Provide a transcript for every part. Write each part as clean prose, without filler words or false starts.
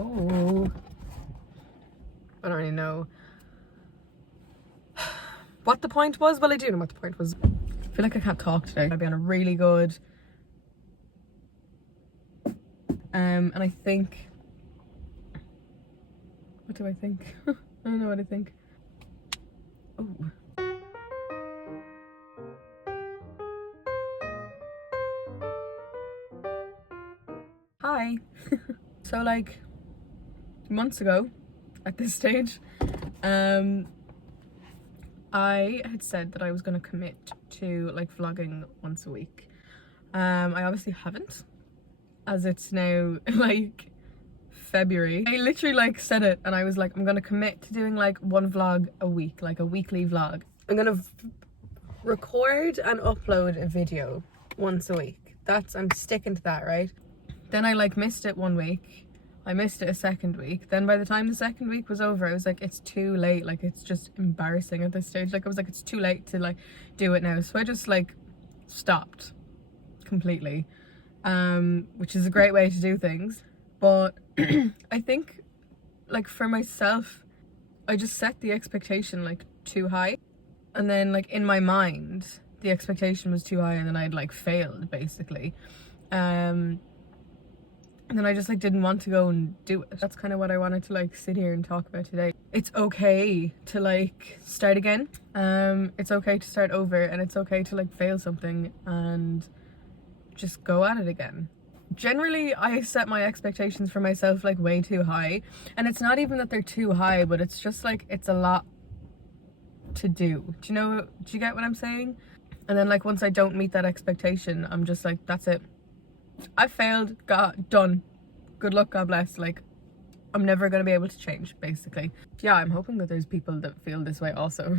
Oh, I don't really know what the point was. Well, I do know what the point was. I feel like I can't talk today. I'd be on a really good and I think, what do I think? I don't know what I think. Oh, hi. So like months ago at this stage, I had said that I was gonna commit to like vlogging once a week. I obviously haven't, as it's now like February. I literally like said it and I was like, I'm gonna commit to doing like one vlog a week, like a weekly vlog. I'm gonna record and upload a video once a week. I'm sticking to that, right? Then I like missed it one week. I missed it a second week. Then by the time the second week was over, I was like, it's too late. Like, it's just embarrassing at this stage. Like, I was like, it's too late to like do it now. So I just like stopped completely, which is a great way to do things. But I think like for myself, I just set the expectation like too high. And then like in my mind, the expectation was too high and then I'd like failed basically. And then I just like didn't want to go and do it. That's kind of what I wanted to like sit here and talk about today. It's okay to like start again. It's okay to start over, and it's okay to like fail something and just go at it again. Generally, I set my expectations for myself like way too high, and it's not even that they're too high, but it's just like it's a lot to do. Do you get what I'm saying? And then like once I don't meet that expectation, I'm just like, that's it. I failed, done. Good luck, God bless. Like, I'm never gonna be able to change, basically. Yeah, I'm hoping that there's people that feel this way also.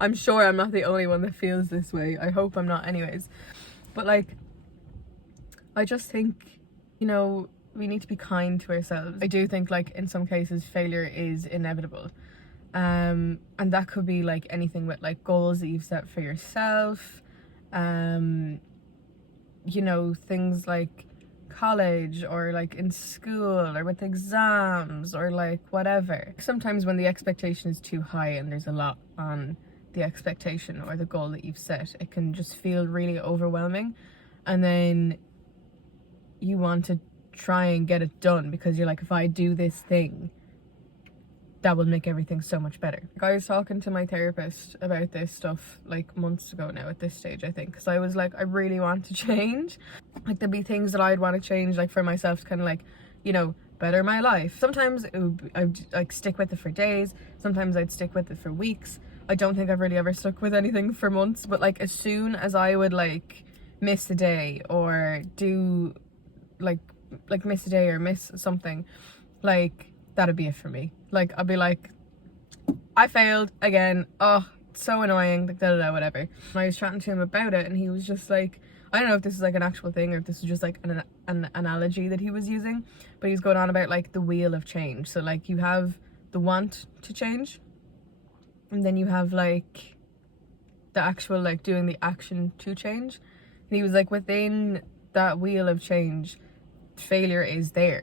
I'm sure I'm not the only one that feels this way. I hope I'm not anyways. But like, I just think, you know, we need to be kind to ourselves. I do think like in some cases failure is inevitable. And that could be like anything with like goals that you've set for yourself. You know, things like college or like in school or with exams or like whatever. Sometimes when the expectation is too high and there's a lot on the expectation or the goal that you've set, it can just feel really overwhelming, and then you want to try and get it done because you're like, if I do this thing, that will make everything so much better. Like, I was talking to my therapist about this stuff like months ago now at this stage, I think, because I was like, I really want to change. Like, there'd be things that I'd want to change, like for myself, to kind of like, you know, better my life. Sometimes I'd like stick with it for days. Sometimes I'd stick with it for weeks. I don't think I've really ever stuck with anything for months, but like as soon as I would like miss a day or do like miss a day or miss something, like that'd be it for me. Like, I'd be like, I failed again. Oh, it's so annoying. Like, whatever. And I was chatting to him about it, and he was just like, I don't know if this is like an actual thing or if this is just like an analogy that he was using, but he's going on about like the wheel of change. So like you have the want to change, and then you have like the actual like doing the action to change. And he was like, within that wheel of change, failure is there.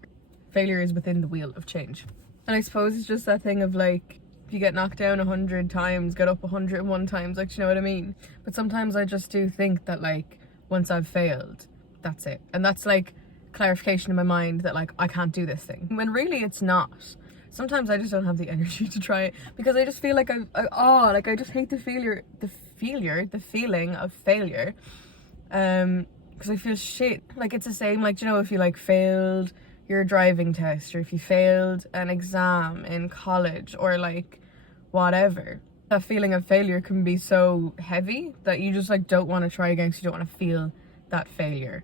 Failure is within the wheel of change. And I suppose it's just that thing of like, if you get knocked down 100 times, get up 101 times, like, you know what I mean? But sometimes I just do think that like, once I've failed, that's it. And that's like clarification in my mind that like, I can't do this thing. When really it's not. Sometimes I just don't have the energy to try it because I just feel like I just hate the feeling of failure. Because I feel shit. Like, it's the same, like, you know, if you like failed your driving test or if you failed an exam in college or like whatever, that feeling of failure can be so heavy that you just like don't want to try again because you don't want to feel that failure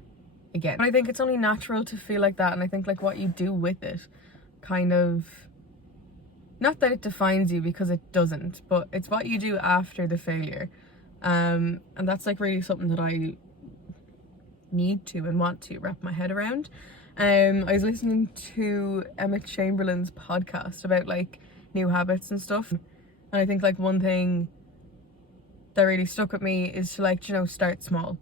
again. But I think it's only natural to feel like that, and I think like what you do with it kind of, not that it defines you because it doesn't, but it's what you do after the failure. And that's like really something that I need to and want to wrap my head around. I was listening to Emma Chamberlain's podcast about like new habits and stuff, and I think like one thing that really stuck with me is to like, you know, start small,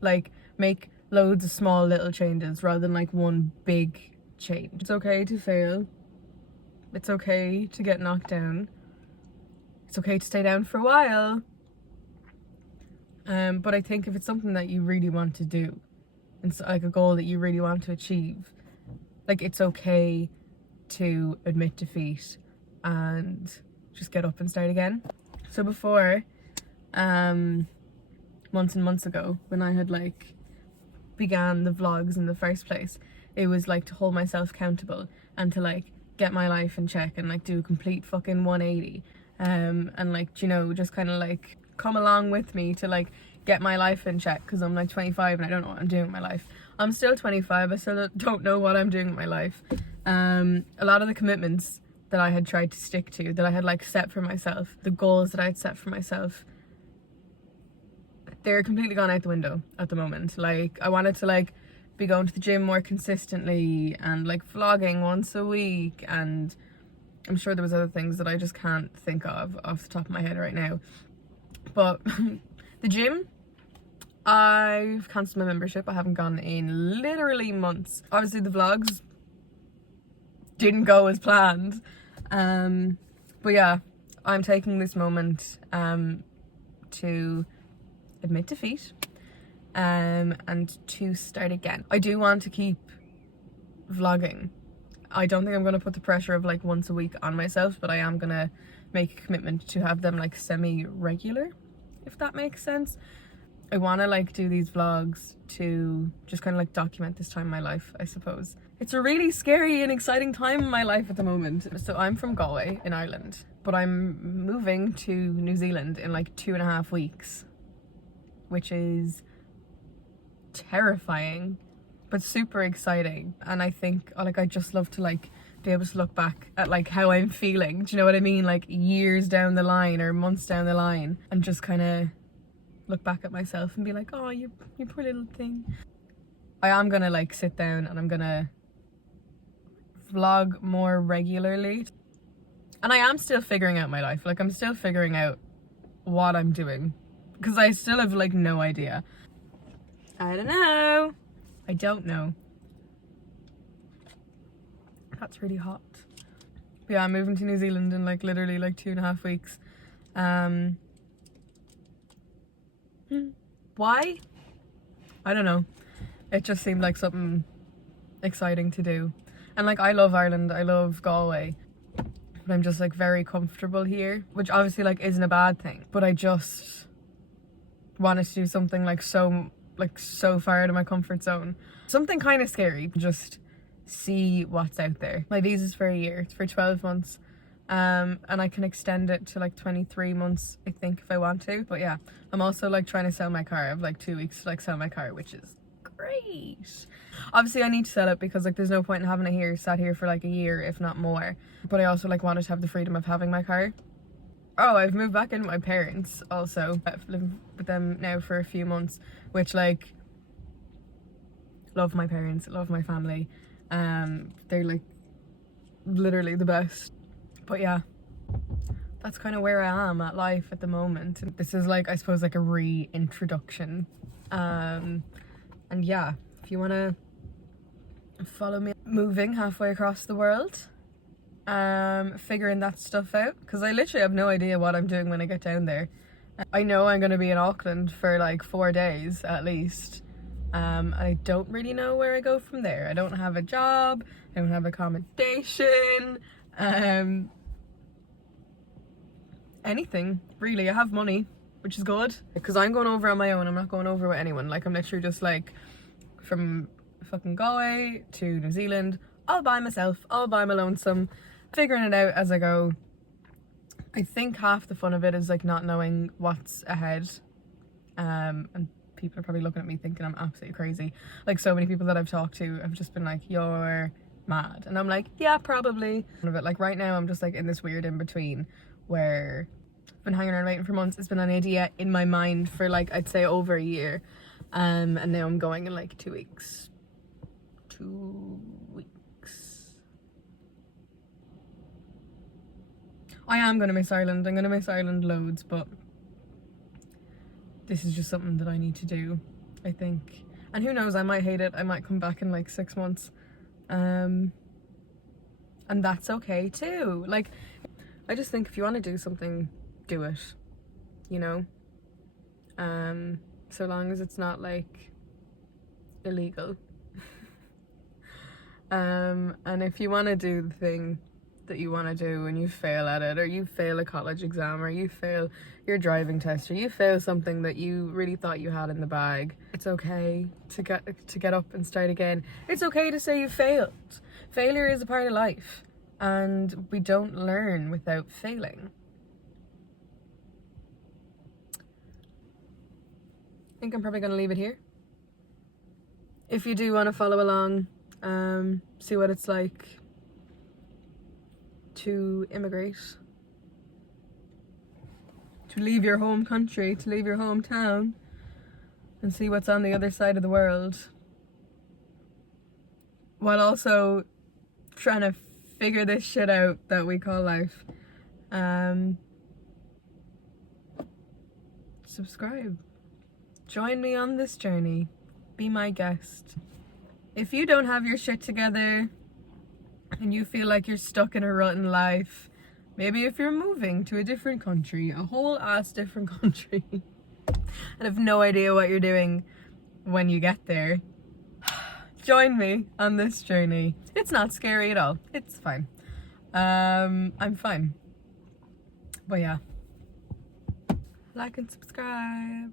like make loads of small little changes rather than like one big change. It's okay to fail. It's okay to get knocked down. It's okay to stay down for a while. But I think if it's something that you really want to do, and it's like a goal that you really want to achieve, like it's okay to admit defeat and just get up and start again. So before, months and months ago, when I had like began the vlogs in the first place, it was like to hold myself accountable and to like get my life in check and like do a complete fucking 180, and like, you know, just kind of like come along with me to like get my life in check, because I'm like 25 and I don't know what I'm doing with my life. I'm still 25, I still don't know what I'm doing with my life. A lot of the commitments that I had tried to stick to, that I had like set for myself, the goals that I had set for myself, they're completely gone out the window at the moment. Like I wanted to like be going to the gym more consistently and like vlogging once a week, and I'm sure there was other things that I just can't think of off the top of my head right now. But the gym, I've cancelled my membership. I haven't gone in literally months. Obviously the vlogs didn't go as planned, but yeah, I'm taking this moment to admit defeat and to start again. I do want to keep vlogging. I don't think I'm going to put the pressure of like once a week on myself, but I am going to make a commitment to have them like semi-regular, if that makes sense. I want to like do these vlogs to just kind of like document this time in my life, I suppose. It's a really scary and exciting time in my life at the moment. So I'm from Galway in Ireland, but I'm moving to New Zealand in like 2.5 weeks, which is terrifying but super exciting. And I think like I just love to like be able to look back at like how I'm feeling, do you know what I mean, like years down the line or months down the line, and just kind of look back at myself and be like, oh, you poor little thing. I am gonna like sit down and I'm gonna vlog more regularly, and I am still figuring out my life. Like I'm still figuring out what I'm doing, because I still have like no idea. I don't know. That's really hot. But yeah, I'm moving to New Zealand in like literally like 2.5 weeks. Why? I don't know. It just seemed like something exciting to do. And like I love Ireland, I love Galway, but I'm just like very comfortable here, which obviously like isn't a bad thing, but I just wanted to do something like so far out of my comfort zone. Something kind of scary, just see what's out there. My visa's for a year, it's for 12 months. And I can extend it to like 23 months, I think, if I want to. But yeah, I'm also like trying to sell my car. I have like 2 weeks to like sell my car, which is great. Obviously I need to sell it because like there's no point in having it here, sat here for like a year, if not more. But I also like wanted to have the freedom of having my car. Oh, I've moved back in with my parents also. I've lived with them now for a few months, which like, love my parents, love my family. They're like literally the best. But yeah, that's kind of where I am at life at the moment. This is like, I suppose, like a reintroduction. And yeah, if you want to follow me moving halfway across the world, figuring that stuff out, because I literally have no idea what I'm doing when I get down there. I know I'm going to be in Auckland for like 4 days at least. I don't really know where I go from there. I don't have a job, I don't have accommodation, anything really. I have money, which is good, because I'm going over on my own. I'm not going over with anyone. Like I'm literally just like from fucking Galway to New Zealand all by myself, all by my lonesome, figuring it out as I go. I think half the fun of it is like not knowing what's ahead, and people are probably looking at me thinking I'm absolutely crazy. Like so many people that I've talked to have just been like, you're mad, and I'm like, yeah, probably. Like right now I'm just like in this weird in between where I've been hanging around waiting for months. It's been an idea in my mind for like, I'd say over a year, and now I'm going in like 2 weeks. 2 weeks. I am gonna miss Ireland. I'm gonna miss Ireland loads, but this is just something that I need to do, I think. And who knows, I might hate it. I might come back in like 6 months And that's okay too. Like, I just think if you want to do something, do it, you know? So long as it's not like illegal. And if you want to do the thing that you want to do and you fail at it, or you fail a college exam, or you fail your driving test, or you fail something that you really thought you had in the bag, it's okay to get up and start again. It's okay to say you failed. Failure is a part of life, and we don't learn without failing. I think I'm probably going to leave it here. If you do want to follow along, see what it's like to immigrate, to leave your home country, to leave your hometown, and see what's on the other side of the world, while also trying to figure this shit out that we call life. Subscribe. Join me on this journey. Be my guest. If you don't have your shit together and you feel like you're stuck in a rut in life, maybe if you're moving to a different country, a whole ass different country, and have no idea what you're doing when you get there, join me on this journey. It's not scary at all. It's fine. I'm fine. But yeah, like and subscribe.